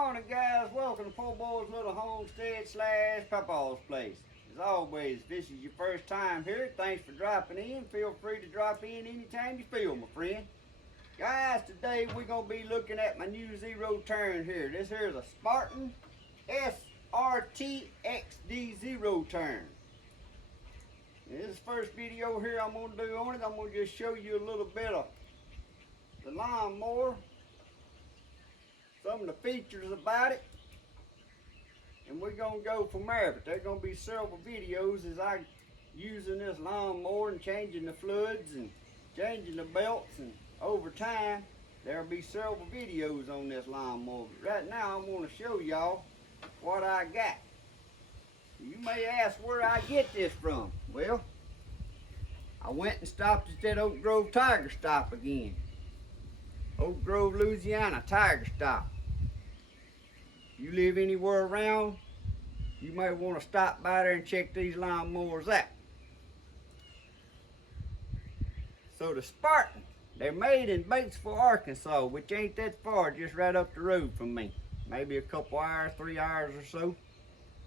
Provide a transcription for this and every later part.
morning, guys. Welcome to Poorboys little homestead / Papaw's place. As always, if this is your first time here, thanks for dropping in. Feel free to drop in anytime you feel, my friend. Guys, today we're going to be looking at my new zero turn here. This here is a Spartan Srt-Xd zero turn. This is the first video here I'm going to do on it. I'm going to just show you a little bit of the lawnmower, some of the features about it, and we're going to go from there. But there's going to be several videos as I using this lawnmower and changing the floods and changing the belts, and over time there'll be several videos on this lawnmower. But right now I'm going to show y'all what I got. You may ask where I get this from. Well, I went and stopped at that Oak Grove Tiger Stop again. Oak Grove, Louisiana Tiger Stop. You live anywhere around, you may want to stop by there and check these lawnmowers out. So the Spartan, they're made in Batesville, Arkansas, which ain't that far, just right up the road from me. Maybe a couple hours, 3 hours or so,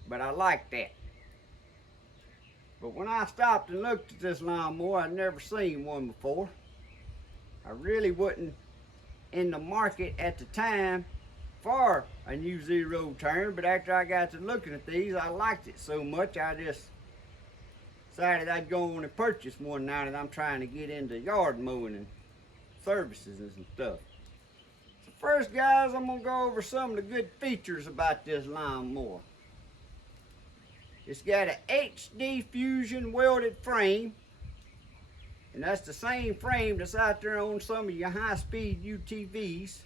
but I like that. But when I stopped and looked at this lawnmower, I'd never seen one before. I really wasn't in the market at the time for a new zero turn, but after I got to looking at these, I liked it so much I just decided I'd go on and purchase one now that I'm trying to get into yard mowing and services and some stuff. So first, guys, I'm gonna go over some of the good features about this lawnmower. It's got an HD Fusion welded frame, and that's the same frame that's out there on some of your high-speed UTVs,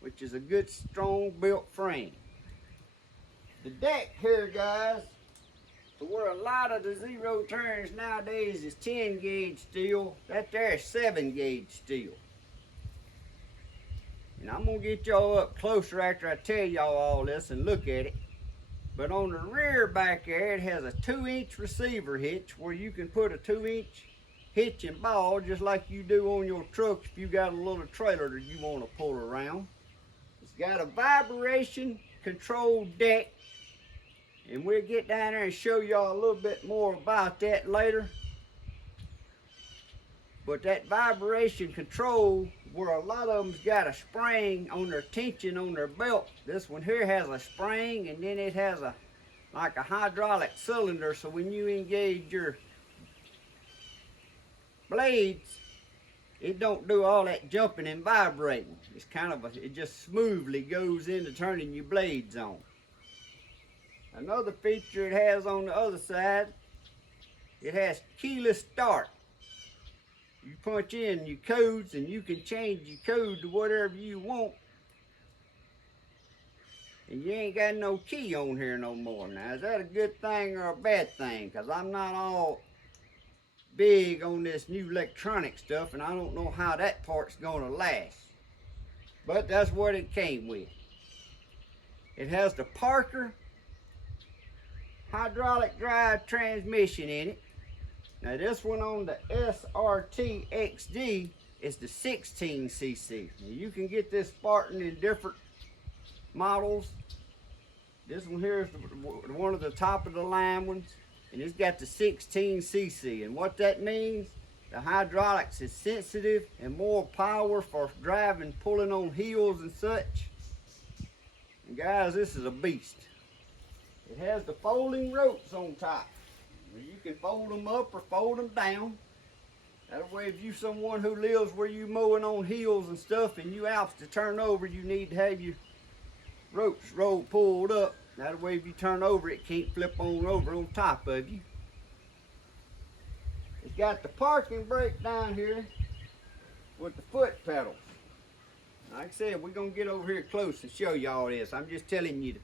which is a good, strong built frame. The deck here, guys, to where a lot of the zero turns nowadays is 10 gauge steel, that there is 7 gauge steel. And I'm gonna get y'all up closer after I tell y'all all this and look at it. But on the rear back there, it has a 2-inch receiver hitch where you can put a 2-inch hitch and ball just like you do on your truck if you got a little trailer that you want to pull around. It's got a vibration controlled deck, and we'll get down there and show y'all a little bit more about that later. But that vibration control, where a lot of them's got a spring on their tension on their belt, this one here has a spring, and then it has like a hydraulic cylinder, so when you engage your blades, it don't do all that jumping and vibrating. It's kind of it just smoothly goes into turning your blades on. Another feature it has on the other side, it has keyless start. You punch in your codes and you can change your code to whatever you want. And you ain't got no key on here no more. Now, is that a good thing or a bad thing? Because I'm not all big on this new electronic stuff, and I don't know how that part's gonna last. But that's what it came with. It has the Parker hydraulic drive transmission in it. Now this one on the Srt-Xd is the 16cc. Now you can get this Spartan in different models. This one here is one of the top of the line ones, and it's got the 16cc. And what that means, the hydraulics is sensitive and more power for driving, pulling on hills and such. And guys, this is a beast. It has the folding ropes on top. You can fold them up or fold them down. That way, if you someone who lives where you mowing on hills and stuff and you out to turn over, you need to have your ropes pulled up. That way, if you turn over, it can't flip on over on top of you. It's got the parking brake down here with the foot pedals. Like I said, we're gonna get over here close and show you all this. I'm just telling you the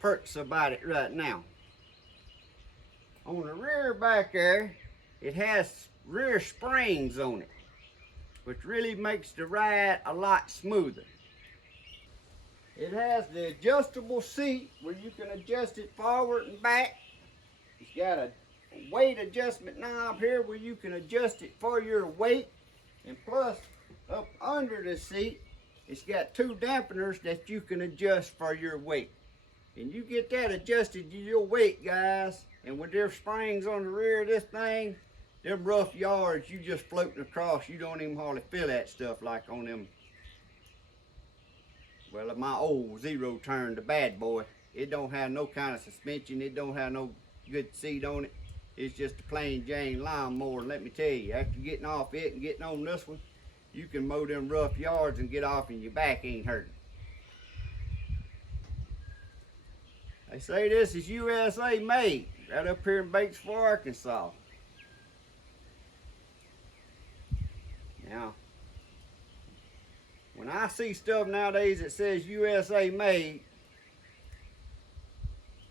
perks about it right now. On the rear back there, it has rear springs on it, which really makes the ride a lot smoother. It has the adjustable seat where you can adjust it forward and back. It's got a weight adjustment knob here where you can adjust it for your weight. And plus, up under the seat, it's got 2 dampeners that you can adjust for your weight. And you get that adjusted to your weight, guys, and with their springs on the rear of this thing, them rough yards, you just floating across, you don't even hardly feel that stuff like on them. Well, my old zero turn, the bad boy, it don't have no kind of suspension, it don't have no good seat on it. It's just a plain Jane lawnmower. And let me tell you, after getting off it and getting on this one, you can mow them rough yards and get off and your back ain't hurting. They say this is USA made, right up here in Batesville, Arkansas. Now, when I see stuff nowadays that says USA made,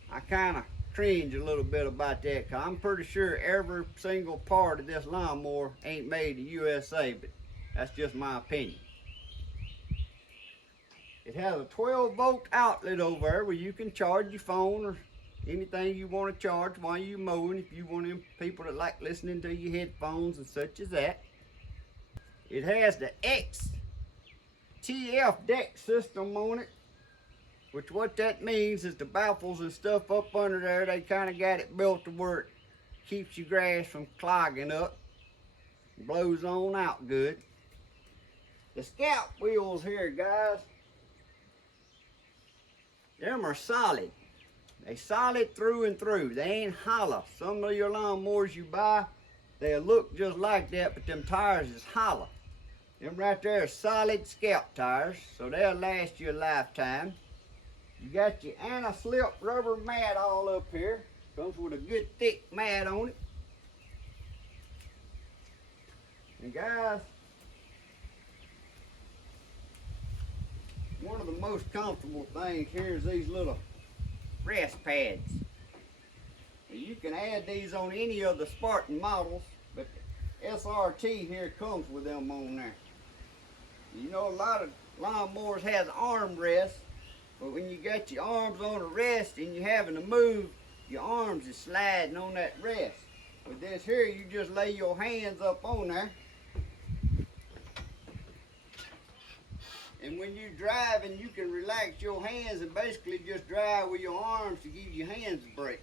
I kind of cringe a little bit about that, because I'm pretty sure every single part of this lawnmower ain't made in USA, but that's just my opinion. It has a 12-volt outlet over there where you can charge your phone or anything you want to charge while you're mowing, if you want them people that like listening to your headphones and such as that. It has the XTF deck system on it, which what that means is the baffles and stuff up under there, they kind of got it built to where it keeps your grass from clogging up. Blows on out good. The scout wheels here, guys, them are solid. They solid through and through. They ain't hollow. Some of your lawnmowers you buy, they'll look just like that, but them tires is hollow. Them right there are solid scout tires, so they'll last you a lifetime. You got your anti-slip rubber mat all up here. Comes with a good thick mat on it. And guys, one of the most comfortable things here is these little rest pads. You can add these on any of the Spartan models, but the SRT here comes with them on there. You know, a lot of lawnmowers has arm rests, but when you got your arms on a rest and you're having to move, your arms is sliding on that rest. With this here, you just lay your hands up on there. And when you're driving, you can relax your hands and basically just drive with your arms to give your hands a break.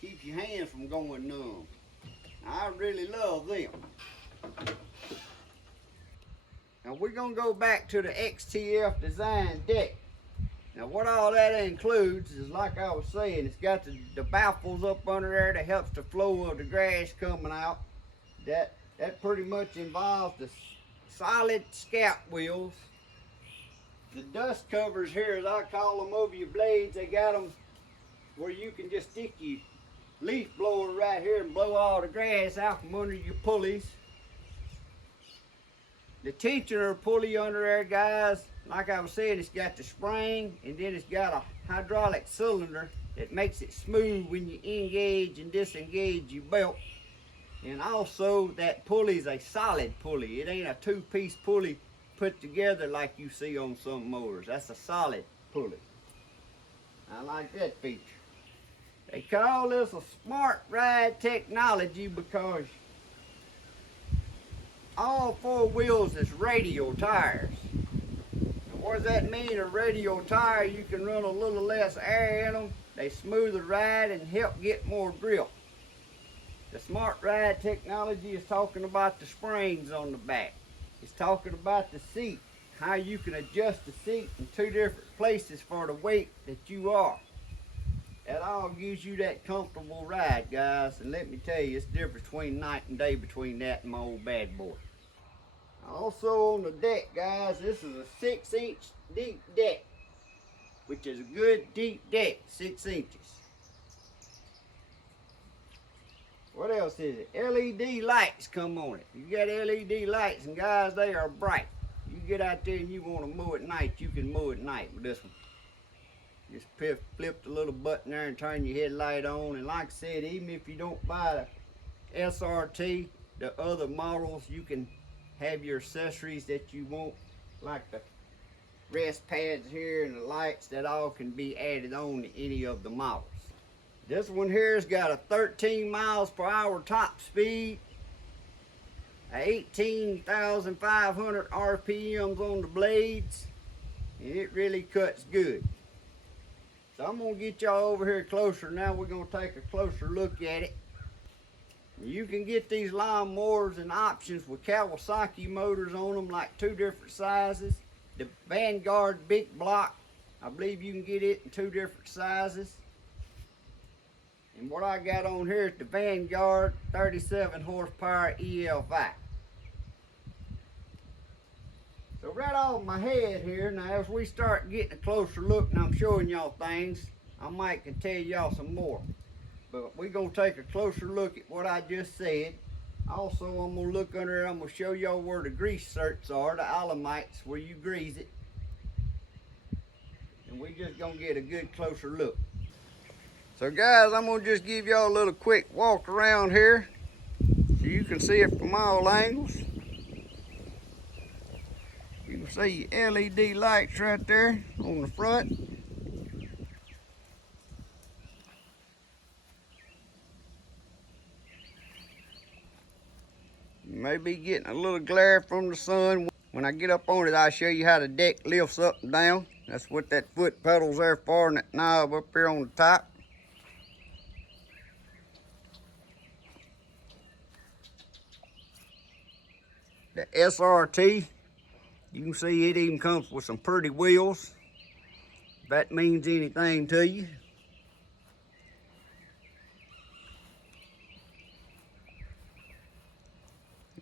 Keeps your hands from going numb. I really love them. Now we're going to go back to the XTF design deck. Now what all that includes is, like I was saying, it's got the baffles up under there that helps the flow of the grass coming out. That pretty much involves the solid scout wheels. The dust covers here, as I call them, over your blades, they got them where you can just stick your leaf blower right here and blow all the grass out from under your pulleys. The tensioner pulley under there, guys, like I was saying, it's got the spring, and then it's got a hydraulic cylinder that makes it smooth when you engage and disengage your belt. And also that pulley is a solid pulley. It ain't a two-piece pulley put together like you see on some mowers. That's a solid pulley. I like that feature. They call this a smart ride technology because all 4 wheels is radial tires. And what does that mean? A radial tire, you can run a little less air in them. They smooth the ride and help get more grip. The smart ride technology is talking about the springs on the back. It's talking about the seat, how you can adjust the seat in 2 different places for the weight that you are. That all gives you that comfortable ride, guys. And let me tell you, it's the difference between night and day between that and my old bad boy. Also on the deck, guys, this is a 6-inch deep deck, which is a good deep deck, 6 inches. What else is it? LED lights come on it. You got LED lights, and guys, they are bright. You get out there and you want to mow at night, you can mow at night with this one. Just flip the little button there and turn your headlight on. And like I said, even if you don't buy the SRT, the other models, you can have your accessories that you want, like the rest pads here and the lights. That all can be added on to any of the models. This one here has got a 13 miles per hour top speed. 18,500 RPMs on the blades, and it really cuts good. So I'm gonna get y'all over here closer now. We're gonna take a closer look at it. You can get these lawn mowers and options with Kawasaki motors on them, like 2 different sizes. The Vanguard big block, I believe you can get it in 2 different sizes. And what I got on here is the Vanguard 37 horsepower EFI. So right off my head here, now as we start getting a closer look and I'm showing y'all things, I might can tell y'all some more. But we're going to take a closer look at what I just said. Also, I'm going to look under there, I'm going to show y'all where the grease certs are, the alamites, where you grease it. And we're just going to get a good closer look. So guys, I'm going to just give y'all a little quick walk around here so you can see it from all angles. You can see your LED lights right there on the front. You may be getting a little glare from the sun. When I get up on it, I'll show you how the deck lifts up and down. That's what that foot pedal's there for, and that knob up here on the top. The SRT, you can see it even comes with some pretty wheels. If that means anything to you.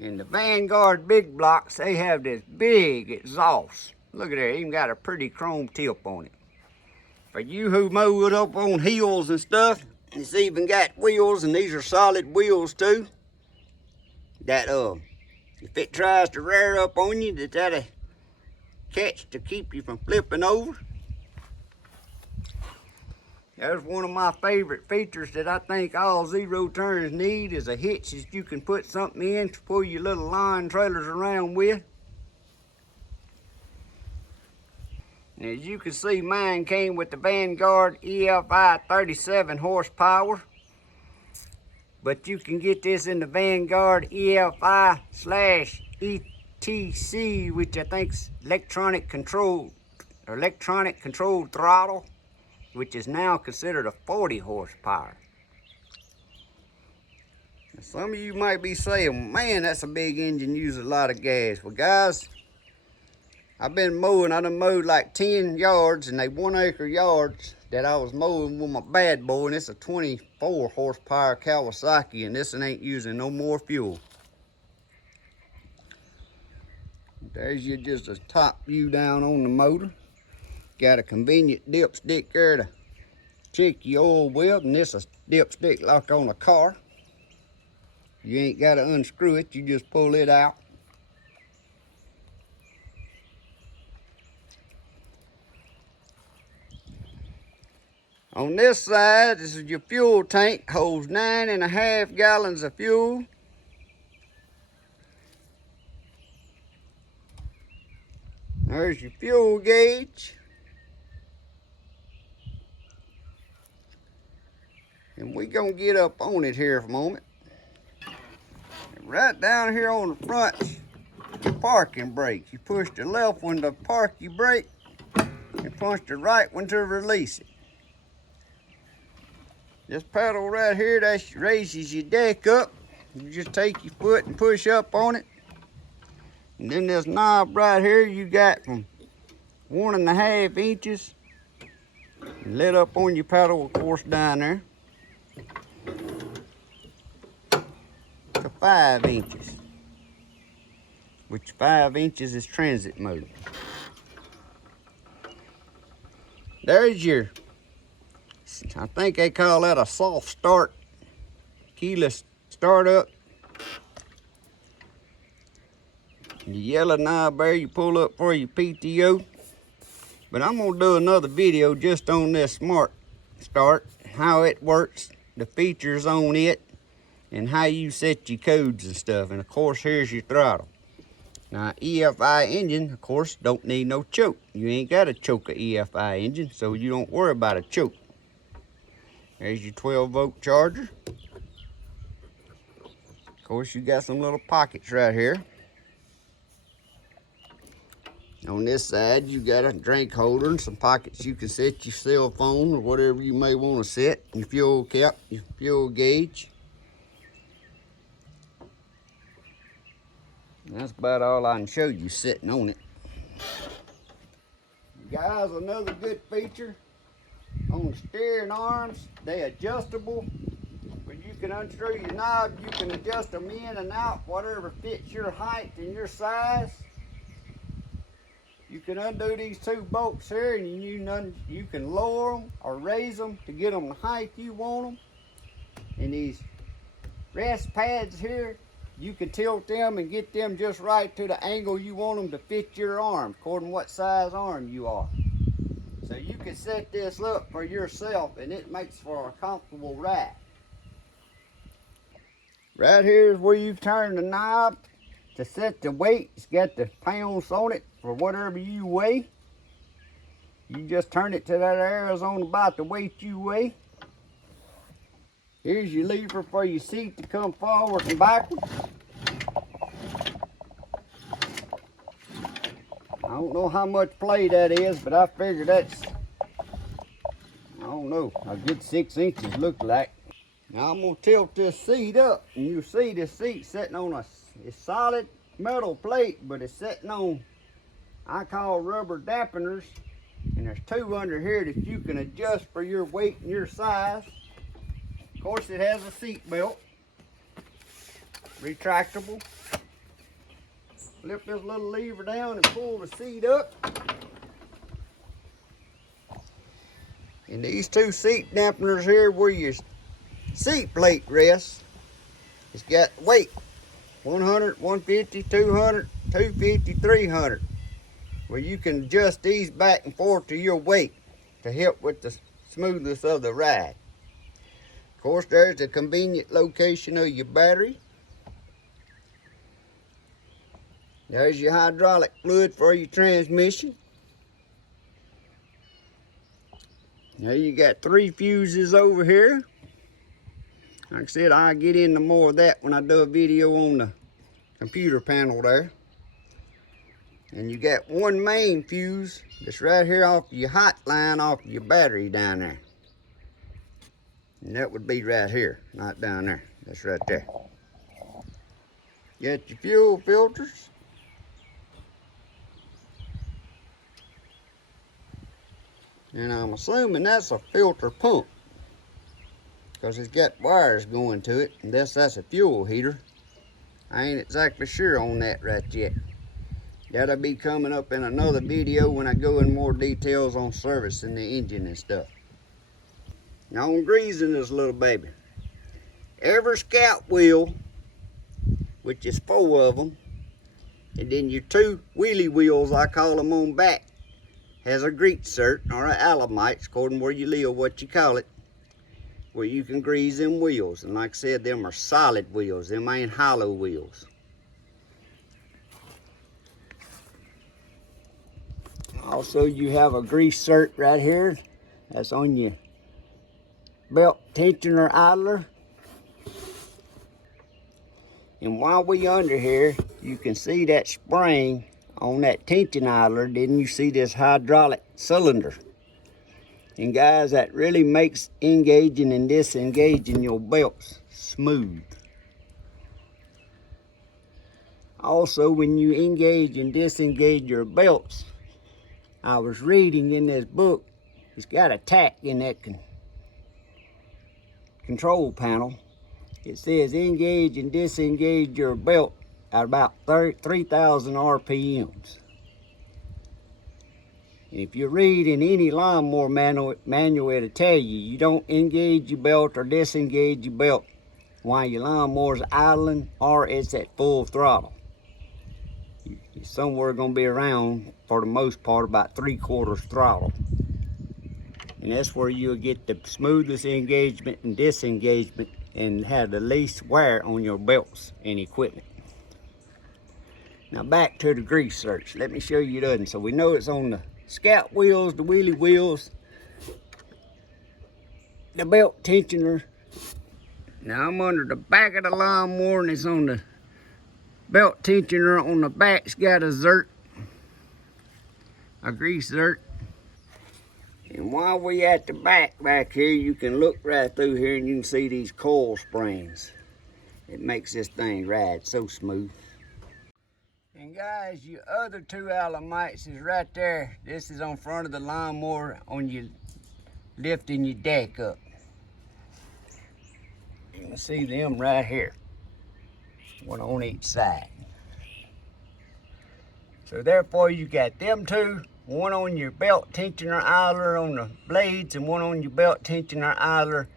And the Vanguard big blocks, they have this big exhaust. Look at there, even got a pretty chrome tip on it. For you who mow it up on hills and stuff, it's even got wheels, and these are solid wheels too. That if it tries to rear up on you, that'll catch to keep you from flipping over. That's one of my favorite features that I think all zero turns need, is a hitch that you can put something in to pull your little lawn trailers around with. And as you can see, mine came with the Vanguard EFI 37 horsepower. But you can get this in the Vanguard EFI/ETC, which I think's electronic controlled throttle, which is now considered a 40 horsepower. Now, some of you might be saying, man, that's a big engine, uses a lot of gas. Well guys, I've been mowing, I done mowed like 10 yards, and they 1 acre yards that I was mowing with my bad boy, and it's a 24 horsepower Kawasaki, and this one ain't using no more fuel. There's just a top view down on the motor. Got a convenient dipstick there to check your oil with, and this is a dipstick like on a car. You ain't got to unscrew it, you just pull it out. On this side, this is your fuel tank, holds 9.5 gallons of fuel. There's your fuel gauge. And we're gonna get up on it here for a moment. And right down here on the front, the parking brake. You push the left one to park your brake, and push the right one to release it. This pedal right here, that raises your deck up. You just take your foot and push up on it. And then this knob right here, you got from 1.5 inches, and let up on your pedal, of course, down there, to 5 inches, which 5 inches is transit mode. There's your, I think they call that a soft start, keyless startup. The yellow knob there, you pull up for your PTO. But I'm gonna do another video just on this Smart Start, how it works, the features on it, and how you set your codes and stuff. And of course, here's your throttle. Now, EFI engine, of course, don't need no choke. You ain't got to choke a EFI engine, so you don't worry about a choke. There's your 12-volt charger. course, you got some little pockets right here. On this side, you got a drink holder and some pockets you can set your cell phone or whatever you may want to set. Your fuel cap, your fuel gauge. And that's about all I can show you sitting on it. Guys, another good feature on the steering arms, they're adjustable. When you can unscrew your knob, you can adjust them in and out, whatever fits your height and your size. You can undo these two bolts here, and you can lower them or raise them to get them the height you want them. And these rest pads here, you can tilt them and get them just right to the angle you want them to fit your arm, according to what size arm you are. So you can set this up for yourself, and it makes for a comfortable ride. Right here is where you turn the knob to set the weight. It's got the pounds on it for whatever you weigh. You just turn it to that arrows on about the weight you weigh. Here's your lever for your seat to come forward and backwards. I don't know how much play that is, but I figure that's, I don't know, a good 6 inches look like. Now I'm gonna tilt this seat up, and you see this seat sitting on a solid metal plate, but it's sitting on, I call rubber dampeners, and there's two under here that you can adjust for your weight and your size. Of course, it has a seat belt, retractable. Flip this little lever down and pull the seat up. And these two seat dampeners here where your seat plate rests, it's got weight, 100, 150, 200, 250, 300, where you can adjust these back and forth to your weight to help with the smoothness of the ride. Of course, there's the convenient location of your battery. There's your hydraulic fluid for your transmission. Now you got 3 fuses over here. Like I said, I'll get into more of that when I do a video on the computer panel there. And you got 1 main fuse that's right here off your hot line off your battery down there. And that would be right here, not down there. That's right there. You got your fuel filters. And I'm assuming that's a filter pump, because it's got wires going to it, and that's a fuel heater. I ain't exactly sure on that right yet. That'll be coming up in another video when I go in more details on servicing the engine and stuff. Now on greasing this little baby, every scout wheel, which is 4 of them, and then your 2 wheelie wheels, I call them on back, has a grease cert or an alamite, according to where you live, what you call it, where you can grease them wheels. And like I said, them are solid wheels, them ain't hollow wheels. Also, you have a grease cert right here. That's on your belt tensioner idler. And while we under here, you can see that spring on that tension idler. Didn't you see this hydraulic cylinder? And guys, that really makes engaging and disengaging your belts smooth. Also, when you engage and disengage your belts, I was reading in this book, it's got a tack in that control panel. It says engage and disengage your belt at about 3,000 RPMs. And if you read in any lawnmower manual, it'll tell you, you don't engage your belt or disengage your belt while your lawnmower's idling or it's at full throttle. You're somewhere going to be around, for the most part, about 3/4 throttle. And that's where you'll get the smoothest engagement and disengagement and have the least wear on your belts and equipment. Now back to the grease search. Let me show you the other. So we know it's on the scout wheels, the wheelie wheels, the belt tensioner, Now I'm under the back of the lawnmower and it's on the belt tensioner on the back. It's got a grease zert. And while we at the back here, you can look right through here and you can see these coil springs. It makes this thing ride so smooth. And guys, your other two Alamites is right there. This is on front of the lawnmower on you lifting your deck up. You can see them right here. One on each side. So therefore you got them two, one on your belt tensioner idler on the blades and one on your belt tensioner idler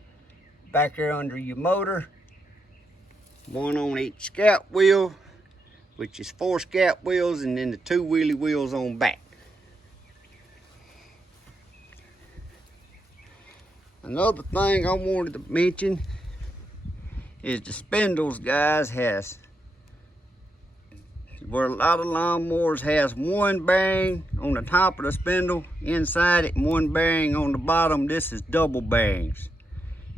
back there under your motor. One on each scout wheel, which is 4 scout wheels, and then the 2 wheelie wheels on back. Another thing I wanted to mention is the spindles, guys, where a lot of lawnmowers has one bearing on the top of the spindle inside it and one bearing on the bottom. This is double bearings.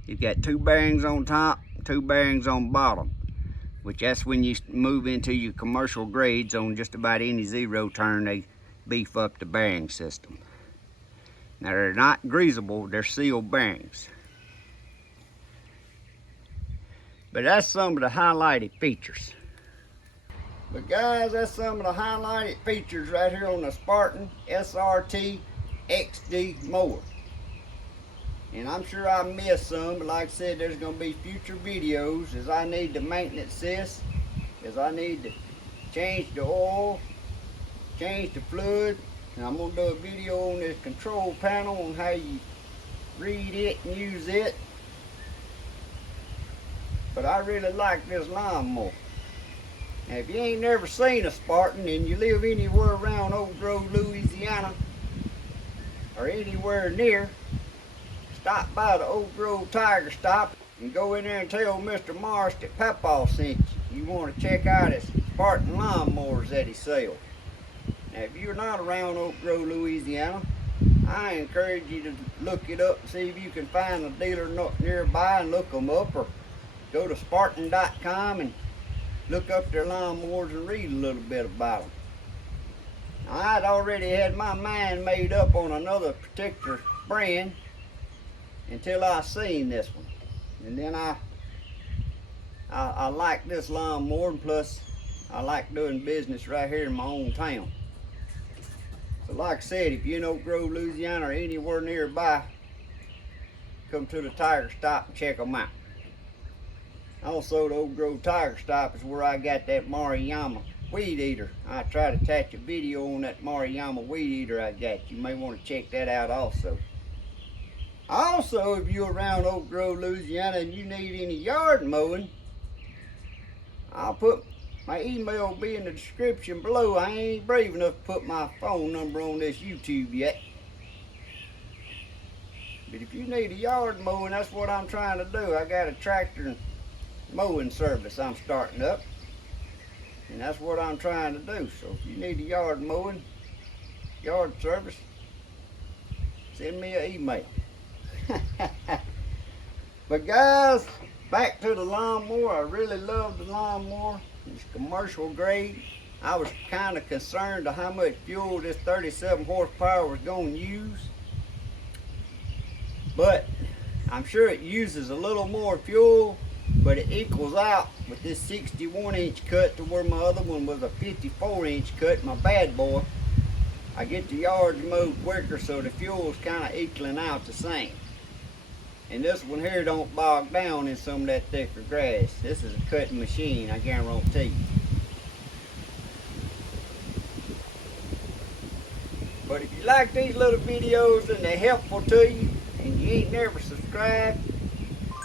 You got 2 bearings on top, 2 bearings on bottom, which that's when you move into your commercial grades. On just about any zero turn, they beef up the bearing system. Now they're not greasable, they're sealed bearings. But that's some of the highlighted features. But guys, that's some of the highlighted features right here on the Spartan Srt-Xd Mower. And I'm sure I missed some, but like I said, there's going to be future videos as I need to maintenance this, as I need to change the oil, change the fluid, and I'm going to do a video on this control panel on how you read it and use it. But I really like this lawnmower. Now, if you ain't never seen a Spartan and you live anywhere around Oak Grove, Louisiana, or anywhere near, stop by the Oak Grove Tire Stop and go in there and tell Mr. Morris that Papaw sent you. You want to check out his Spartan lawnmowers that he sells. Now, if you're not around Oak Grove, Louisiana, I encourage you to look it up and see if you can find a dealer nearby and look them up, or go to Spartan.com and look up their lawnmowers and read a little bit about them. Now, I'd already had my mind made up on another particular brand until I seen this one. And then I like this lawnmower, and plus I like doing business right here in my own town. So like I said, if you're in Oak Grove, Louisiana, or anywhere nearby, come to the Tire Stop and check them out. Also, the Oak Grove Tire Stop is where I got that Maruyama weed eater. I tried to attach a video on that Maruyama weed eater I got. You may want to check that out also. Also, if you're around Oak Grove, Louisiana, and you need any yard mowing, I'll put my email will be in the description below. I ain't brave enough to put my phone number on this YouTube yet. But if you need a yard mowing, that's what I'm trying to do. I got a tractor and mowing service I'm starting up, and that's what I'm trying to do. So if you need a yard mowing, yard service, send me an email. But guys, back to the lawnmower. I really love the lawnmower. It's commercial grade. I was kind of concerned of how much fuel this 37 horsepower was going to use, but I'm sure it uses a little more fuel, but it equals out with this 61-inch cut to where my other one was a 54-inch cut, my bad boy. I get the yards mowed quicker, so the fuel's kind of equaling out the same. And this one here don't bog down in some of that thicker grass. This is a cutting machine, I guarantee you. But if you like these little videos and they're helpful to you, and you ain't never subscribed,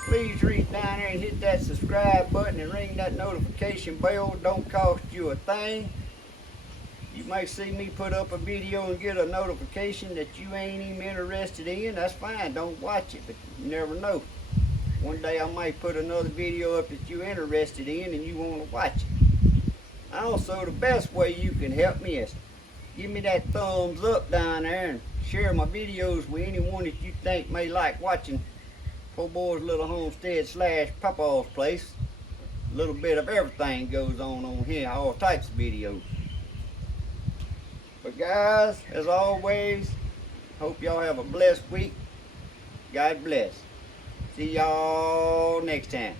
please reach down there and hit that subscribe button and ring that notification bell. It don't cost you a thing. You may see me put up a video and get a notification that you ain't even interested in. That's fine, don't watch it, but you never know. One day I might put another video up that you're interested in and you want to watch it. Also, the best way you can help me is give me that thumbs up down there and share my videos with anyone that you think may like watching Poorboys Little Homestead slash Papaw's place. A little bit of everything goes on here, all types of videos. But guys, as always, hope y'all have a blessed week. God bless. See y'all next time.